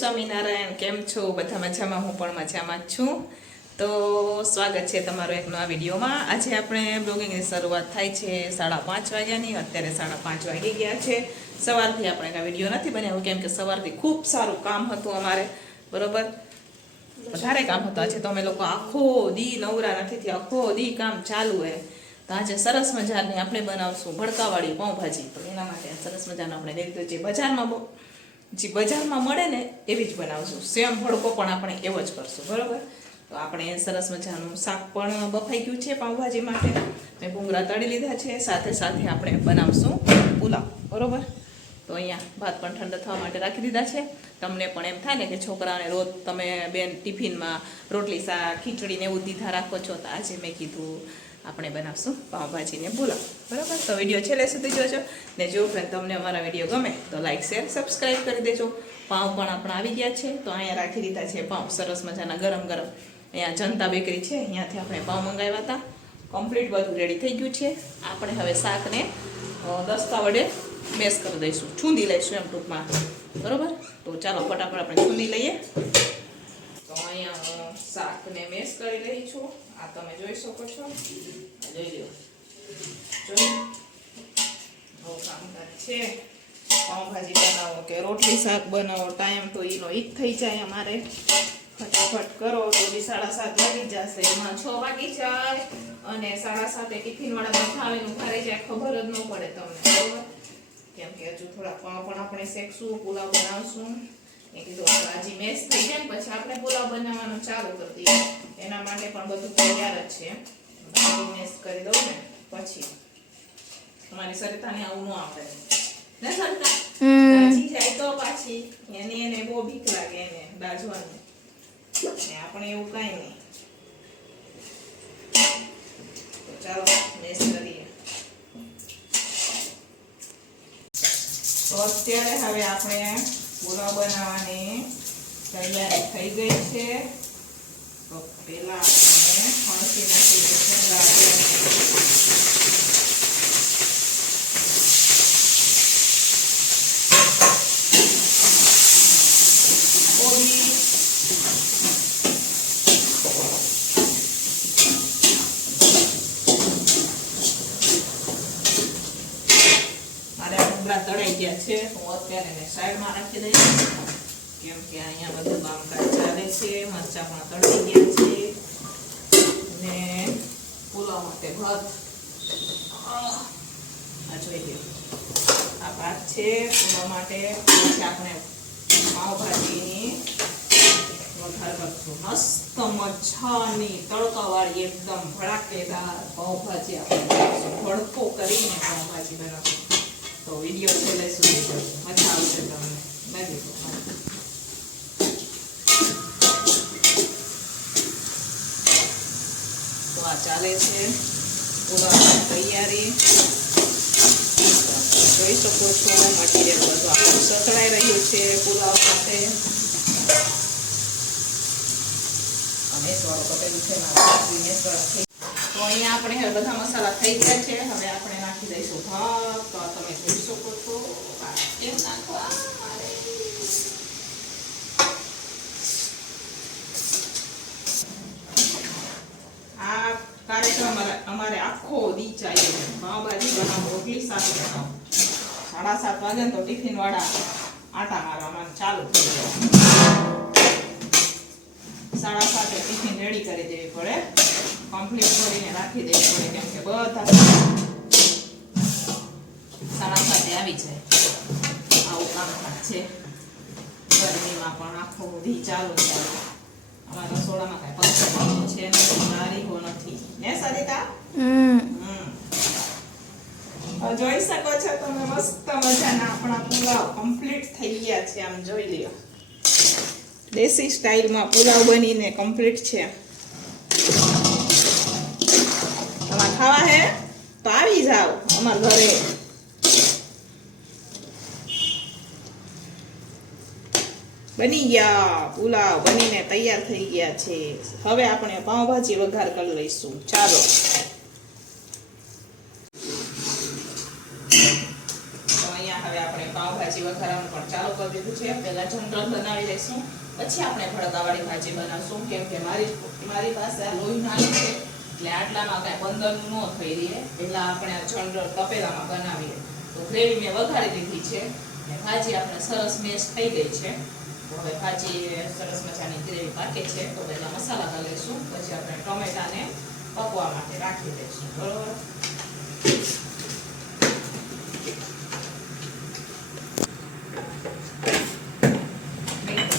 સ્વામિનારાયણ, કેમ છો? બધા મજામાં? હું પણ મજામાં જ છું. તો સ્વાગત છે તમારો એક નવા વિડીયોમાં. આજે આપણે બ્લોગિંગની શરૂઆત થાય છે 5:30 વાગ્યાની. અત્યારે 5:30 વાગી ગયા છે. સવારથી આપણે કાંઈ વિડીયો નથી બનાવ્યો કેમ કે સવારથી ખૂબ સારું કામ હતું અમારે, બરોબર? વધારે કામ હતું આજે. તો અમે લોકો આખો દી નવરા નથી, આખો દી કામ ચાલુ હે. તો આજે સરસ મજાની આપણે બનાવશું ભડકાવાળી પાઉંભાજી. તો એના માટે સરસ મજાનું આપણે લઈ લીધું જે બજારમાં મળે ને એવી જ બનાવશું. સેમ ભડકો પણ આપણે એવો જ કરશું, બરોબર? તો આપણે સરસ મજાનું શાક પણ બફાઈ ગયું છે પાઉંભાજી માટે. મેં ભૂંગળા તળી લીધા છે. સાથે સાથે આપણે બનાવશું પુલાવ, બરોબર? તો અહીંયા ભાત પણ ઠંડા થવા માટે રાખી દીધા છે. તમને પણ એમ થાય ને કે છોકરાઓને રોજ તમે બેન ટિફિનમાં રોટલી શાક ખીચડીને એવું દીધા રાખો છો, તો આજે મેં કીધું આપણે બનાવશું પાઉંભાજીને પુલાવ, બરાબર? તો વિડીયો છેલ્લે સુધી જોજો ને જો ફ્રેન્ડ તમને અમારા વિડીયો ગમે તો લાઈક શેર સબસ્ક્રાઈબ કરી દેજો. પાઉં પણ આપણા આવી ગયા છે. તો અહીંયા રાખી દીધા છે પાઉં સરસ મજાના ગરમ ગરમ. અહીંયા જનતા બેકરી છે, અહીંયાથી આપણે પાઉં મંગાવ્યા હતા. કમ્પ્લીટ બધું રેડી થઈ ગયું છે. આપણે હવે શાકને દસ્તા વડે મેશ કરી દઈશું, છૂંદી લઈશું એમ ટૂંકમાં, બરોબર? તો ચાલો ફટાફટ આપણે છૂંદી લઈએ. તો અહીંયા હું શાકને મેશ કરી લઈ છું. આ તમે જોઈ શકો છો, જોઈ લો, બહુ કામકાજ છે. પાઉંભાજી બનાવો કે રોટલી શાક બનાવો, ટાઈમ તો એનો ઈ જ થઈ જાય અમારે. ફટાફટ કરો તો બી 7:30 વાગી જશે, એમાં 6 વાગી જાય અને 7:30 ટિફિન વાળા બધા આવીને ઉભા રહી જાય, ખબર જ ન પડે તમને, બરોબર? કેમ કે હજુ થોડા પાઉં પણ આપણે શેકશું, પુલાવ બનાવશું. એ કીધું ભાજી મેશ થઈ જાય ને પછી આપણે પુલાવ બનાવવાનું ચાલુ કરી દઈએ. એના માટે પણ બધું તૈયાર જ છે. ભાજી મેશ કરી દઉં ને પછી તમારી સરિતાને આવું ન આવડે ને, સરિતા ભાજી જાય તો પાછી એને બહુ બીક લાગે, એને દાજવાનું. આપણે એવું કાંઈ નહીં. તો ચાલો મેશ કરીએ. તો અત્યારે હવે આપણે પુલાવ બનાવવાની તૈયારી થઈ ગઈ છે. તો પહેલા આપણે ફણસી નાખી દઈશું, તળાઈ ગયા છે. હું અત્યારે એને સાઈડમાં રાખી દઈશ કેમ કે અહીંયા બધું કામકાજ ચાલે છે. મરચાં પણ તળાઈ ગયા છે ને પુલાવ માટે ભાત આ જોઈ લો, આ ભાત છે પુલાવ માટે. પછી આપણે પાઉંભાજીની વઘાર કરશું. મસ્ત મજાની તડકાવાળી એકદમ ભડાકેદાર પાઉંભાજી આપણે બનાવશું. ભડકો કરીને પાઉંભાજી બનાવશું. તો વિડીયો છેલ્લે સુધી જો, મજા આવશે તમને. લાગી તો આ ચાલે છે પુલાવની તૈયારી. જોઈ શકો છો મટીરિયલ બધું આપણું સતળાઈ રહ્યું છે પુલાવ માટે. અને થોડો પટેલું છે તો અહીંયા આપણે હવે બધા મસાલા થઈ ગયા છે. હવે આપણે નાખી દઈશું ભાત. તો તમે જોઈ શકો છો કેમ નાખવા. આ કાર્યક્રમ અમારે આખો દી ચાલ્યો છે. પાઉંભાજી બનાવો, રોટલી શાક બનાવો. 7:30 વાગે તો ટિફિન વાળા આટા મારવા ચાલુ થઈ જાય. 7:30 ટિફિન રેડી કરી દેવી પડે, કમ્પ્લીટ કરીને રાખી દેવી પડે કેમ કે બધા 7:30 આવી જાય. આવું કામકાજ છે. ગરમીમાં પણ આખો દી ચાલુ ચાલુ. અમારા રસોડામાં કાંઈ પંખો છે નથી, નારીઓ નથી ને સરિતા? જોઈ શકો છો તમે મસ્ત મજાના આપણા પુલાવ કમ્પ્લીટ થઈ ગયા છે. આમ જોઈ લ્યો, દેશી સ્ટાઇલમાં પુલાવ બનીને કમ્પ્લીટ છે. તમારે ખાવા હે તો આવી જાઓ અમારા ઘરે. બની ગયા પુલાવ, બનીને તૈયાર થઈ ગયા છે. હવે આપણે પાઉંભાજી વઘાર કરી લઈશું. ચાલો તો અહીંયા હવે આપણે પાવભાજી વઘારવાનું પણ ચાલુ કરી દીધું છે. પહેલા જનરલ બનાવી લઈશું, પછી આપણે ભડકાવાળી ભાજી બનાવશું. કેમ કે મારી પાસે આ લોહી નાની છે એટલે આટલામાં કાંઈ બંધનનું ન થઈ રહે. પહેલા આપણે આ જનરલ તપેલામાં બનાવીએ. તો ગ્રેવી મેં વઘારી દીધી છે અને ભાજી આપણે સરસ મેશ થઈ ગઈ છે. તો હવે ભાજી સરસ મજાની ગ્રેવી પાકે છે. તો પહેલા મસાલા કરીશું, પછી આપણે ટમેટાને પકવા માટે રાખી દઈશું. બરોબર.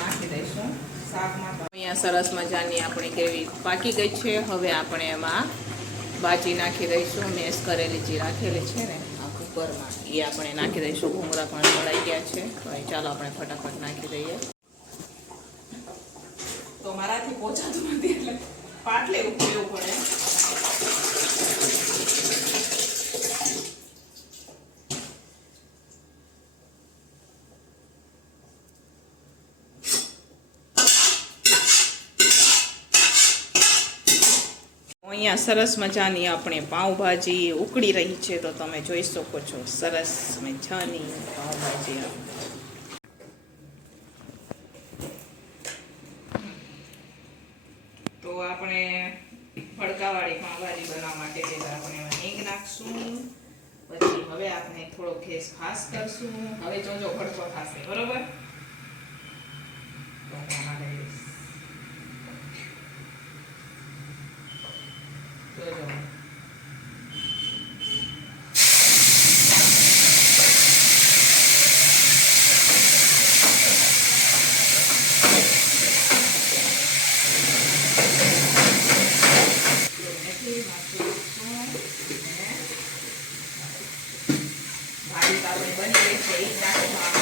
નાખી દઈશું શાકમાં. અહીંયા સરસ મજાની આપણી ગ્રેવી પાકી ગઈ છે. હવે આપણે એમાં ભાજી નાખી દઈશું. મેશ કરેલી જે રાખેલી છે ને આ કુકરમાં, એ આપણે નાખી દઈશું. ભૂંગળા પણ વળાઈ ગયા છે. તો ચાલો આપણે ફટાફટ નાખી દઈએ. તો મારાથી પહોંચાતું નથી એટલે પાટલે ઉભેવું પડે. અહીંયા સરસ મજાની આપણે પાઉંભાજી ઉકળી રહી છે. તો તમે જોઈ શકો છો સરસ મજાની પાઉંભાજી. તો આપણે ભડકાવાળી પાઉંભાજી બનાવવા માટે પહેલા આપણે એમાં હિંગ નાખશું. પછી હવે આપણે થોડો ગેસ ફાસ્ટ કરશું. હવે જોજો ભડકો થશે. બરોબર. જોજો ભાજી આપણે બની ગઈ છે. એ નાખવામાં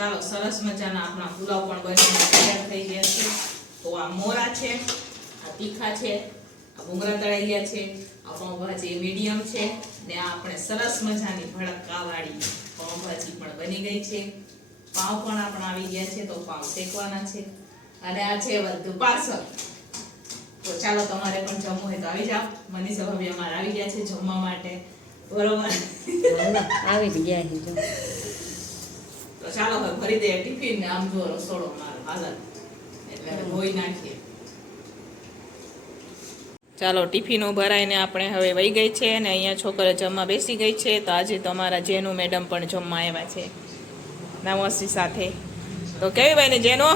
ચાલો સરસ મજાના આપણા પુલાવ પણ બનીને તૈયાર થઈ ગયા છે. તો આ મોરા છે, આ તીખા છે, આ ભૂંગળા તળાઈ ગયા છે, આ પાઉંભાજી મીડિયમ છે ને આ આપણે સરસ મજાની ભડકાવાળી પાઉંભાજી પણ બની ગઈ છે. પાઉં પણ આપણા આવી ગયા છે. તો પાઉં શેકવાના છે અને આ છે બધું પાર્સલ. તો ચાલો તમારે પણ જમવું હોય તો આવી જાઓ. મનીષા ભાભી અમારે આવી ગયા છે જમવા માટે. બરોબર. આવી ગયા છે. તો ચાલો હવે ભરી દે ટિફિન ને આમ જો રસોડો મારો હાલત એટલે ધોઈ નાખીએ. ચાલો ટિફિનો ભરાઈને આપણે હવે વહી ગઈ છે અને અહીંયા છોકરો જમવા બેસી ગઈ છે. તો આજે તમારા જેનું મેડમ પણ જમવા આવ્યા છે નવસી સાથે. તો કેવી ભાઈ ને જેનો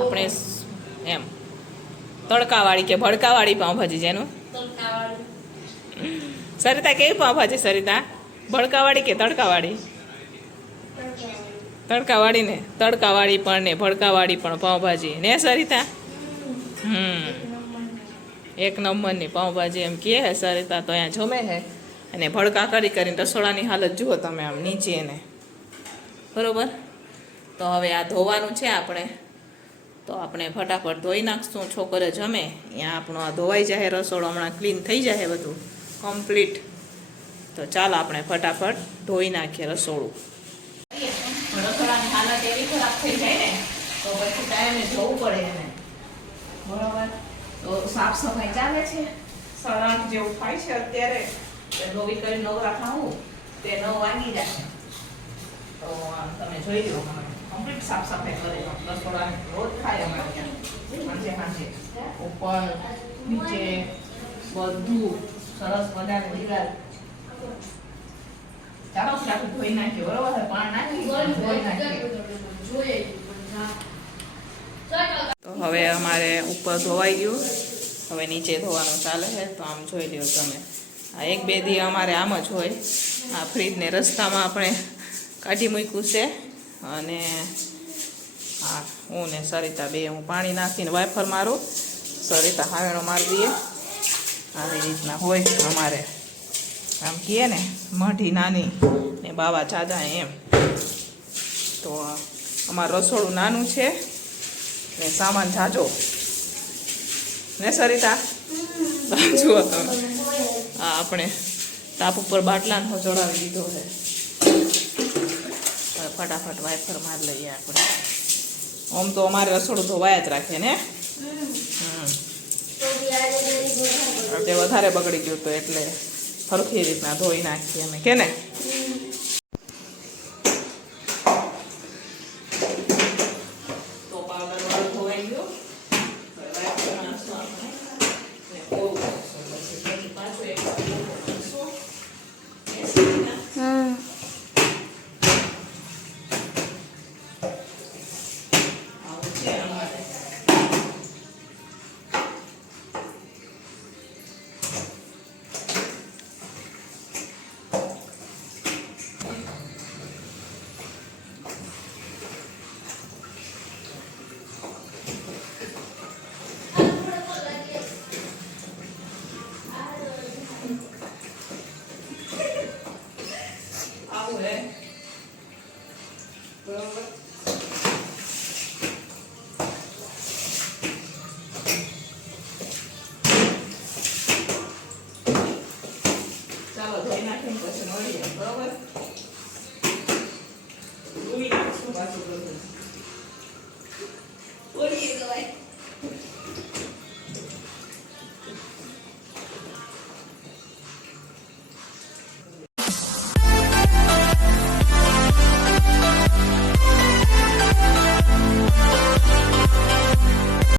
આપણે એમ તડકાવાળી કે ભડકાવાળી પાઉંભાજી જેનું. સરિતા કેવી પાઉંભાજી સરિતા? ભડકાવાળી કે તડકાવાળી? તડકાવાળી ને તડકાવાળી પણ ને ભડકાવાળી પણ પાઉંભાજી ને સરિતા. એક નંબરની પાઉંભાજી એમ કહે હે સરિતા. તો અહીંયા જમે હે અને ભડકા કરી કરીને રસોડાની હાલત જુઓ તમે આમ નીચે ને. બરોબર. તો હવે આ ધોવાનું છે આપણે. તો આપણે ફટાફટ ધોઈ નાખશું. છોકરે જમે અહીંયા આપણો આ ધોવાઈ જાય, રસોડું હમણાં ક્લીન થઈ જાય બધું કમ્પ્લીટ. તો ચાલો આપણે ફટાફટ ધોઈ નાખીએ રસોડું. રસોડાની હાલત એવી ખરાબ થઈ જાય ને તો પછી ટાઈમે જોવું પડે એને, બરાબર. તો સાફ સફાઈ ચાલે છે. 8:30 જેવું થાય છે અત્યારે. ધોવી કરી નવરા થાવું તે 9 વાગી જાય. તો તમે જોઈ લો, કમ્પ્લીટ સાફ સફાઈ કરે રસોડાની. રોજ થાય અમારે ત્યાં સાંજે ઉપર નીચે બધું સરસ મજાને દિવાલ. ચાલો આટલું ધોઈ નાખીએ, બરોબર. પાણી નાખી ધોઈ નાખીએ. તો હવે અમારે ઉપર ધોવાઈ ગયું, હવે નીચે ધોવાનું ચાલે છે. તો આમ જોઈ લ્યો તમે, આ 1-2 દી અમારે આમ જ હોય. આ ફ્રીજને રસ્તામાં આપણે કાઢી મૂક્યું છે, અને હા હું ને સરિતા બે હું પાણી નાખીને વાઇફર મારું, સરિતા હાવેણો મારી દઈએ. આવી રીતના હોય અમારે. આમ કહીએ ને, મઢી નાની ને બાવા જાદા એમ. તો અમારું રસોડું નાનું છે ને સામાન જાજો ને સરિતા. જુઓ તમે, હા આપણે તાપ ઉપર બાટલાનો ચડાવી દીધો છે. ફટાફટ વાઇફર મારી લઈએ આપણે. આમ તો અમારે રસોડું ધોવાયા જ રાખે ને. આજે વધારે બગડી ગયું તો એટલે સરખી રીતના ધોઈ નાખીએ અમે, કે ને. તો પાવડર વાળું ધોવાઈ ગયું. પાછું એક આવું હે, બરોબર. ચાલો ધોઈ નાખીને પછી મળીએ, બરોબર. ધોઈ નાખશું પાછું બધું.